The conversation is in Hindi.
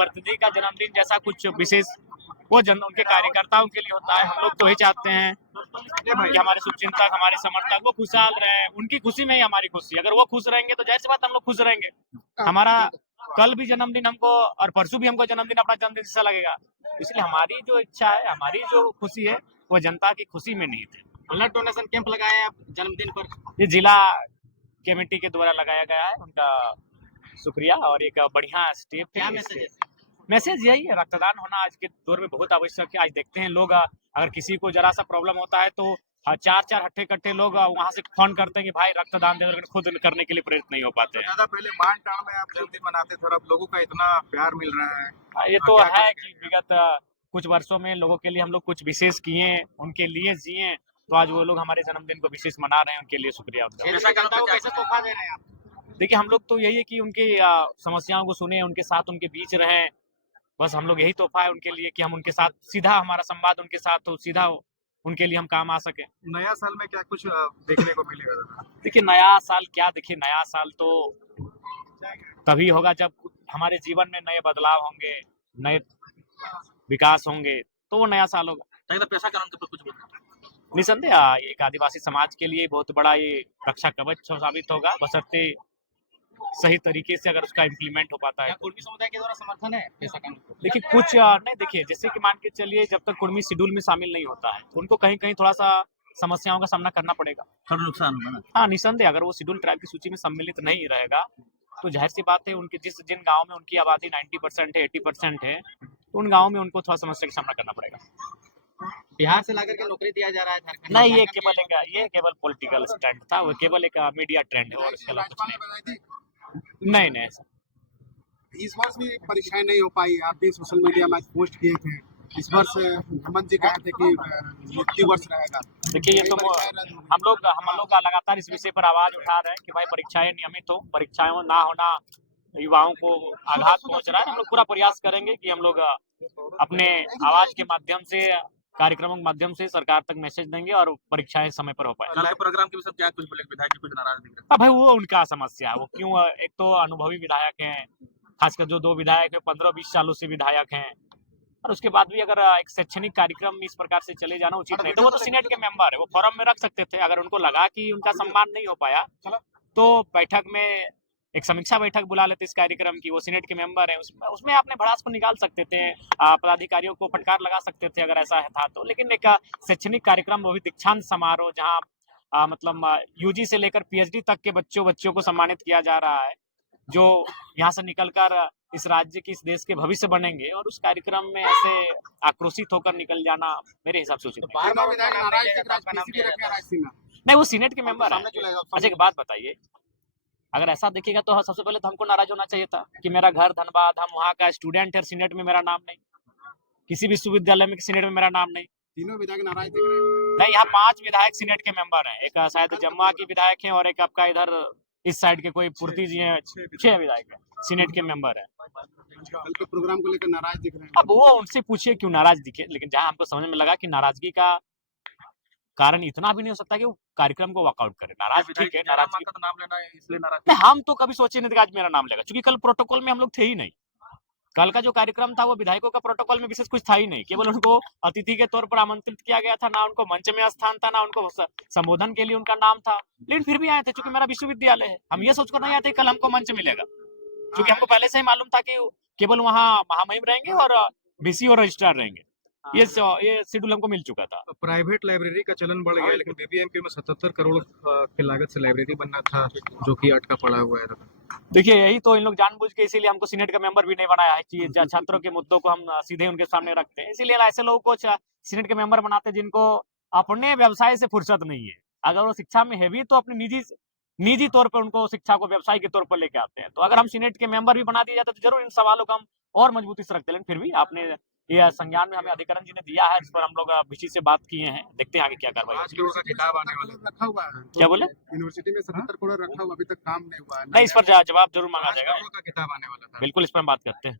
जनप्रतिनिधि का जन्मदिन जैसा कुछ विशेष वो उनके कार्यकर्ताओं के लिए होता है। हम लोग तो यही चाहते हैं कि हमारे शुभचिंतक, हमारे समर्थक वो खुशहाल रहे, उनकी खुशी में ही हमारी खुशी। अगर वो खुश रहेंगे तो जाहिर सी बात हम लोग खुश रहेंगे। हमारा कल भी जन्मदिन हमको और परसों भी हमको जन्मदिन अपना जन्मदिन जैसा लगेगा। इसलिए हमारी जो इच्छा है, हमारी जो खुशी है वो जनता की खुशी में नहीं थी। ब्लड डोनेशन कैंप लगाया है आप जन्मदिन पर? ये जिला कमेटी के द्वारा लगाया गया है, उनका शुक्रिया और एक बढ़िया स्टेप है। क्या मैसेज है? मैसेज यही है, रक्तदान होना आज के दौर में बहुत आवश्यक है। आज देखते हैं लोग अगर किसी को जरा सा प्रॉब्लम होता है तो चार हट्टे कट्टे लोग वहां से फोन करते हैं कि भाई रक्तदान दे, खुद करने के लिए प्रेरित नहीं हो पाते हैं। ज्यादा पहले मान टाण में आप जन्मदिन मनाते थे और अब लोगों का इतना प्यार मिल रहा है। ये तो है कि विगत कुछ वर्षों में लोगों के लिए हम लोग कुछ विशेष किए, उनके लिए जिए, तो आज वो लोग हमारे जन्मदिन को विशेष मना रहे हैं, उनके लिए शुक्रिया। कैसा कैसे तोहफा दे रहे हैं आप? देखिए हम लोग तो यही है कि उनकी समस्याओं को सुने, उनके साथ उनके बीच रहें, बस हम लोग यही तोहफा है उनके लिए कि हम उनके साथ सीधा हमारा संवाद उनके साथ हो, सीधा हो, उनके लिए हम काम आ सके। नया साल में क्या कुछ देखने को मिलेगा? देखिए नया साल क्या, देखिए नया साल तो तभी होगा जब हमारे जीवन में नए बदलाव होंगे, नए विकास होंगे, तो वो नया साल होगा। पैसा कानून के ऊपर कुछ बोलना? निसंदेह एक आदिवासी समाज के लिए बहुत बड़ा ये रक्षा कवच साबित होगा, बशर्ते सही तरीके से अगर उसका इम्प्लीमेंट हो पाता है। कुर्मी समुदाय के द्वारा समर्थन है पैसा कानून को? देखिए कुछ नहीं, देखिए जैसे कि मान के चलिए जब तक कुर्मी शेड्यूल में शामिल नहीं होता है उनको कहीं कहीं थोड़ा सा समस्याओं का सामना करना पड़ेगा, थोड़ा नुकसान होगा ना? हाँ निसंदेह अगर वो शेड्यूल ट्राइब की सूची में सम्मिलित नहीं रहेगा तो जाहिर सी बात है उनके जिन गाँव में उनकी आबादी 90% है, 80% है, तो उन गाँव में उनको थोड़ा समस्या का सामना करना पड़ेगा। बिहार से लाकर के नौकरी दिया जा रहा है झारखंड? नहीं, ये केवल पॉलिटिकल स्टंट था, वो केवल एक मीडिया ट्रेंड है और इसके अलावा कुछ नहीं। नहीं ऐसा इस वर्ष भी परीक्षाएं नहीं हो पाई, आप भी सोशल मीडिया में पोस्ट किए थे। इस वर्ष हेमंत जी कहे थे कि नियुक्ति वर्ष रहेगा। देखिए ये तो हम लोग लगातार इस विषय पर आवाज उठा रहे हैं कि भाई परीक्षाएं नियमित हो, परीक्षाएं ना होना युवाओं को आघात पहुंच रहा है। हम लोग पूरा प्रयास करेंगे कि हम लोग अपने आवाज के माध्यम से, कार्यक्रमों के माध्यम से सरकार तक मैसेज देंगे और परीक्षाएं समय पर हो पाए। कल के प्रोग्राम के विषय क्या कुछ बोले? विधायक जी कुछ नाराज दिख रहे? अब भाई वो उनका समस्या है, वो क्यों, एक तो अनुभवी विधायक हैं, खासकर जो 2 विधायक है 15-20 सालों से विधायक हैं, और उसके बाद भी अगर एक शैक्षणिक कार्यक्रम में इस प्रकार से चले जाना उचित नहीं। तो वो तो सीनेट के मेंबर है, वो फोरम में रख सकते थे। अगर उनको लगा कि उनका सम्मान नहीं हो पाया तो बैठक में एक समीक्षा बैठक बुला लेते इस कार्यक्रम की, वो सीनेट के मेंबर है, उसमें अपने भड़ास को निकाल सकते थे, पदाधिकारियों को फटकार लगा सकते थे अगर ऐसा था तो। लेकिन एक शैक्षणिक कार्यक्रम, वो भी दीक्षांत समारोह जहाँ मतलब यूजी से लेकर पीएचडी तक के बच्चों को सम्मानित किया जा रहा है, जो यहाँ से निकलकर इस राज्य की, इस देश के भविष्य बनेंगे, और उस कार्यक्रम में ऐसे आक्रोशित होकर निकल जाना मेरे हिसाब से उचित नहीं। वो सीनेट के मेंबर है। अच्छा एक बात बताइए, अगर ऐसा देखिएगा तो सबसे पहले तो हमको नाराज होना चाहिए था कि मेरा घर धनबाद, हम वहाँ का स्टूडेंट है, सीनेट में मेरा नाम नहीं, किसी विश्वविद्यालय में सीनेट में मेरा नाम नहीं। तीनों विधायक नाराज दिख रहे हैं। नहीं, यहाँ 5 विधायक सीनेट के मेंबर हैं, एक शायद जमुआ की विधायक है और एक आपका इधर इस साइड के कोई पूर्ति जी हैं, 6 विधायक है सीनेट के मेंबर है। कल के प्रोग्राम को लेकर नाराज दिख रहे हैं। अब वो उनसे पूछिए क्यों नाराज दिखे, लेकिन जहाँ हमको समझ में लगा कि नाराजगी का कारण इतना भी नहीं हो सकता कि वो कार्यक्रम को वॉकआउट करे। नाराज ठीक है, नाराजगी का नाम लेना है इसलिए नाराज नहीं, हम तो कभी सोचे नहीं थे आज मेरा नाम लेगा, क्योंकि कल प्रोटोकॉल में हम लोग थे ही नहीं। कल का जो कार्यक्रम था वो विधायकों का प्रोटोकॉल में विशेष कुछ था ही नहीं, केवल उनको अतिथि के तौर पर आमंत्रित किया गया था, ना उनको मंच में स्थान था, ना उनको संबोधन के लिए उनका नाम था, लेकिन फिर भी आए थे क्योंकि मेरा विश्वविद्यालय है। हम ये सोचकर नहीं आते कल हमको मंच मिलेगा, क्योंकि हमको पहले से ही मालूम था कि केवल वहाँ महामहिम रहेंगे और वीसी और रजिस्ट्रार रहेंगे, ये शेड्यूल हमको मिल चुका था। प्राइवेट लाइब्रेरी का चलन बढ़ गया, लेकिन बीबीएमपी में 77 करोड़ की लागत से लाइब्रेरी बनना था, जो कि अटका पड़ा हुआ है। देखिए यही तो इन लोग जानबूझ के इसीलिए हमको सीनेट का मेंबर भी नहीं बनाया है कि छात्रों के मुद्दों को हम सीधे उनके सामने रखते हैं। इसीलिए ऐसे लोगों को सीनेट के मेंबर बनाते हैं जिनको अपने व्यवसाय से फुर्सत नहीं है। अगर वो शिक्षा में है भी तो अपने निजी तौर पर उनको शिक्षा को व्यवसाय के तौर पर लेके आते हैं। तो अगर हम सीनेट के मेंबर भी बना दिए जाते तो जरूर इन सवालों को हम और मजबूती से रखते, लेकिन फिर भी आपने ये संज्ञान में हमें अधिकरण जी ने दिया है, इस पर हम लोग विषय से बात किए हैं, देखते हैं आगे क्या कार्रवाई होती है। किताब आने वाला रखा हुआ है, क्या बोले? यूनिवर्सिटी में 77 करोड़ रखा हुआ, अभी तक काम नहीं हुआ है। नहीं, इस पर जवाब जरूर मांगा जाएगा, किताब आने वाला था। बिल्कुल इस पर हम बात करते हैं।